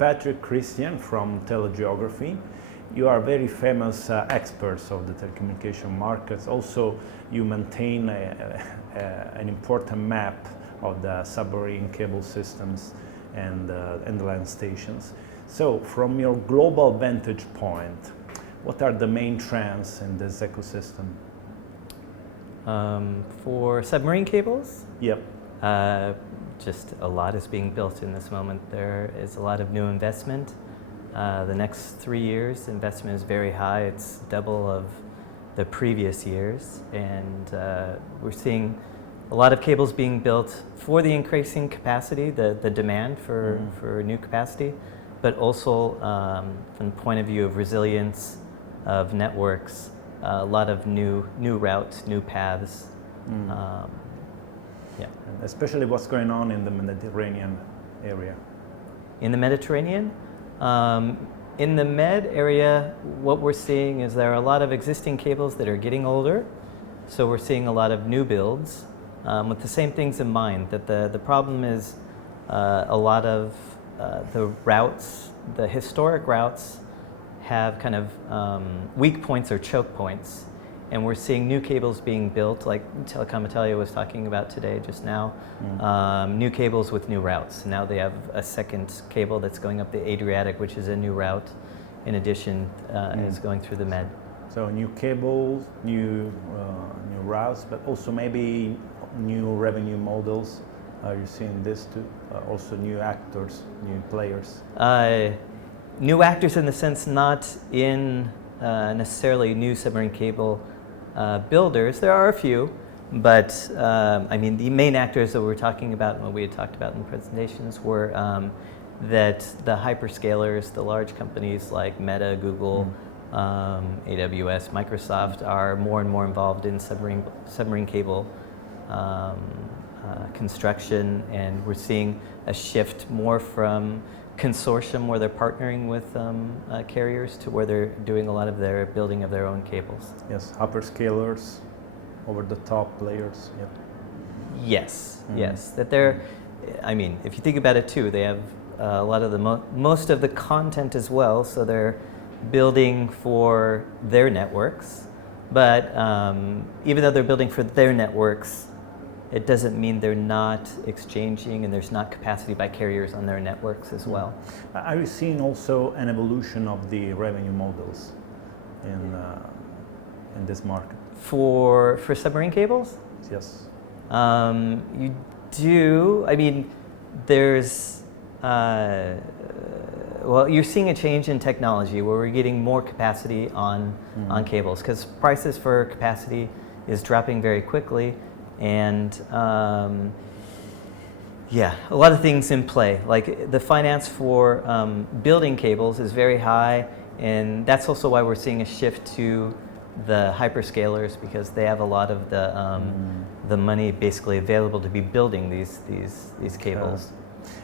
Patrick Christian from TeleGeography. You are very famous experts of the telecommunication markets. Also, you maintain an important map of the submarine cable systems and the land stations. So, from your global vantage point, what are the main trends in this ecosystem? For submarine cables? Yep. Just a lot is being built in this moment. There is a lot of new investment. The next 3 years, investment is very high. It's double of the previous years. And we're seeing a lot of cables being built for the increasing capacity, the demand for new capacity, but also from the point of view of resilience of networks, a lot of new routes, new paths. Yeah. And especially what's going on in the Mediterranean area. In the Mediterranean? In the Med area, what we're seeing is there are a lot of existing cables that are getting older. So we're seeing a lot of new builds with the same things in mind, that the problem is a lot of the routes, the historic routes have kind of weak points or choke points. And we're seeing new cables being built, like Telecom Italia was talking about today just now, new cables with new routes. Now they have a second cable that's going up the Adriatic, which is a new route, in addition, is going through the Med. So new cables, new routes, but also maybe new revenue models. Are you seeing this too? Also new actors, new players? New actors in the sense not in necessarily new submarine cable builders. There are a few, but I mean the main actors that we're talking about and what we had talked about in the presentations were that the hyperscalers, the large companies like Meta, Google, AWS, Microsoft are more and more involved in submarine cable construction, and we're seeing a shift more from consortium where they're partnering with carriers to where they're doing a lot of their building of their own cables. Yes, hyperscalers, over the top players. Yep. Yes, yes. That they're, I mean, if you think about it too, they have a lot of the most of the content as well, so they're building for their networks. But even though they're building for their networks, it doesn't mean they're not exchanging and there's not capacity by carriers on their networks as well. Are you seeing also an evolution of the revenue models in this market? For submarine cables? Yes. You do. I mean, there's well, you're seeing a change in technology where we're getting more capacity on cables because prices for capacity is dropping very quickly. And yeah, a lot of things in play. Like the finance for building cables is very high, and that's also why we're seeing a shift to the hyperscalers because they have a lot of the money basically available to be building these cables.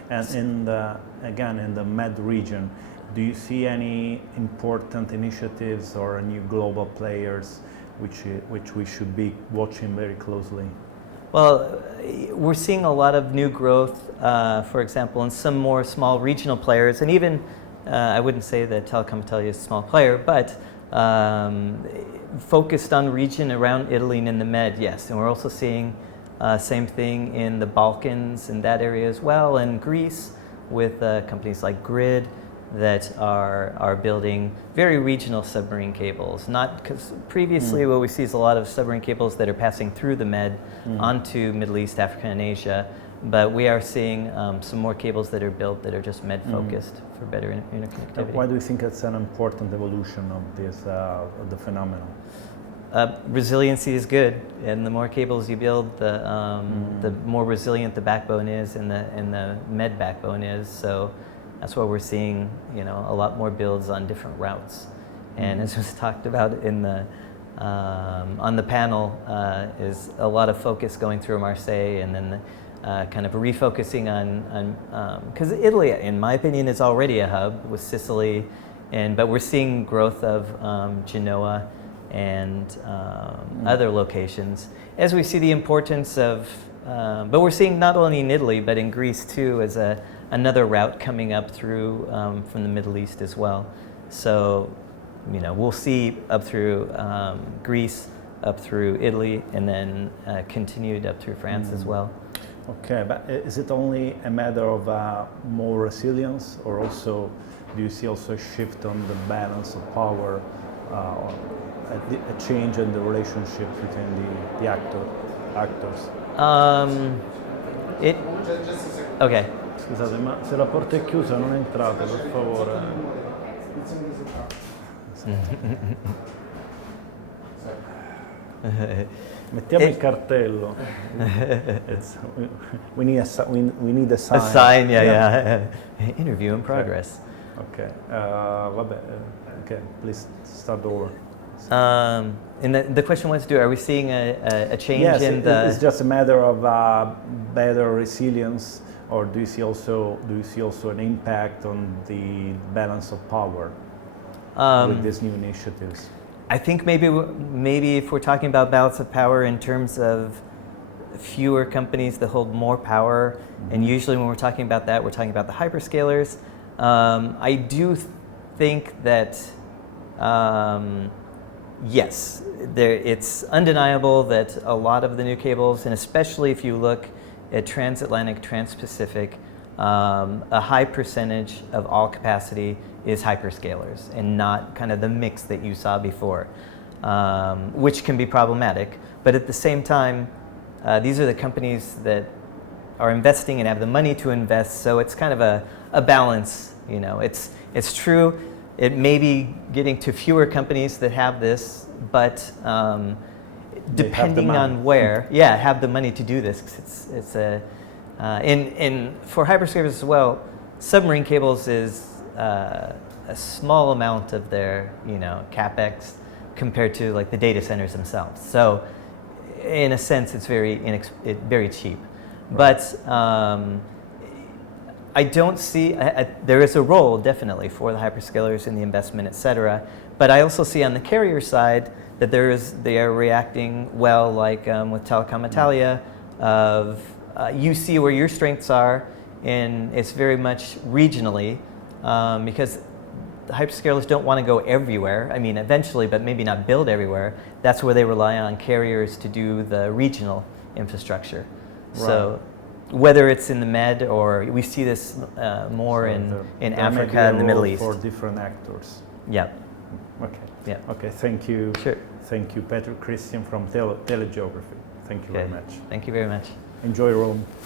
And again, in the Med region, do you see any important initiatives or new global players which we should be watching very closely? Well, we're seeing a lot of new growth, for example, in some more small regional players, and even, I wouldn't say that Telecom Italia is a small player, but focused on region around Italy and in the Med, yes. And we're also seeing same thing in the Balkans and that area as well, and Greece with companies like Grid that are building very regional submarine cables. Not because previously what we see is a lot of submarine cables that are passing through the Med onto Middle East, Africa, and Asia. But we are seeing some more cables that are built that are just Med focused for better interconnectivity. Why do you think it's an important evolution of this the phenomenon? Resiliency is good, and the more cables you build, the more resilient the backbone is, and the Med backbone is. So that's why we're seeing, you know, a lot more builds on different routes. And as was talked about in the on the panel, is a lot of focus going through Marseille, and then kind of refocusing on because Italy, in my opinion, is already a hub with Sicily, but we're seeing growth of Genoa and other locations as we see the importance of. But we're seeing not only in Italy but in Greece too as a another route coming up through from the Middle East as well. So, we'll see up through Greece, up through Italy, and then continued up through France as well. Okay, but is it only a matter of more resilience, or also do you see also a shift on the balance of power, or a change in the relationship between the actors? Okay. Scusate, ma se la porta è chiusa non entrate, per favore. Mettiamo il cartello. We need a sign. A sign, yeah. Interview in progress. Okay. Vabbè. Okay, please start over. And the question was, are we seeing a change yes, in the? It's just a matter of better resilience, or do you see also an impact on the balance of power with these new initiatives? I think maybe if we're talking about balance of power in terms of fewer companies that hold more power, and usually when we're talking about that, we're talking about the hyperscalers. I do think that yes, it's undeniable that a lot of the new cables, and especially if you look at transatlantic, transpacific, a high percentage of all capacity is hyperscalers and not kind of the mix that you saw before, which can be problematic. But at the same time, these are the companies that are investing and have the money to invest, so it's kind of a balance. It's true. It may be getting to fewer companies that have this, but depending on where, have the money to do this. 'Cause it's for hyperscalers as well, submarine cables is a small amount of their capex compared to like the data centers themselves. So in a sense, it's very cheap. Right. But I don't see, there is a role definitely for the hyperscalers in the investment, et cetera. But I also see on the carrier side that they are reacting well, like with Telecom Italia, of you see where your strengths are, and it's very much regionally, because the hyperscalers don't want to go everywhere. I mean, eventually, but maybe not build everywhere. That's where they rely on carriers to do the regional infrastructure. Right. So whether it's in the Med, or we see this more in Africa and the Middle East. For different actors. Yeah. Okay. Yeah. Okay. Thank you. Sure. Thank you, Peter Christian from TeleGeography. Thank you very much. Thank you very much. Enjoy Rome.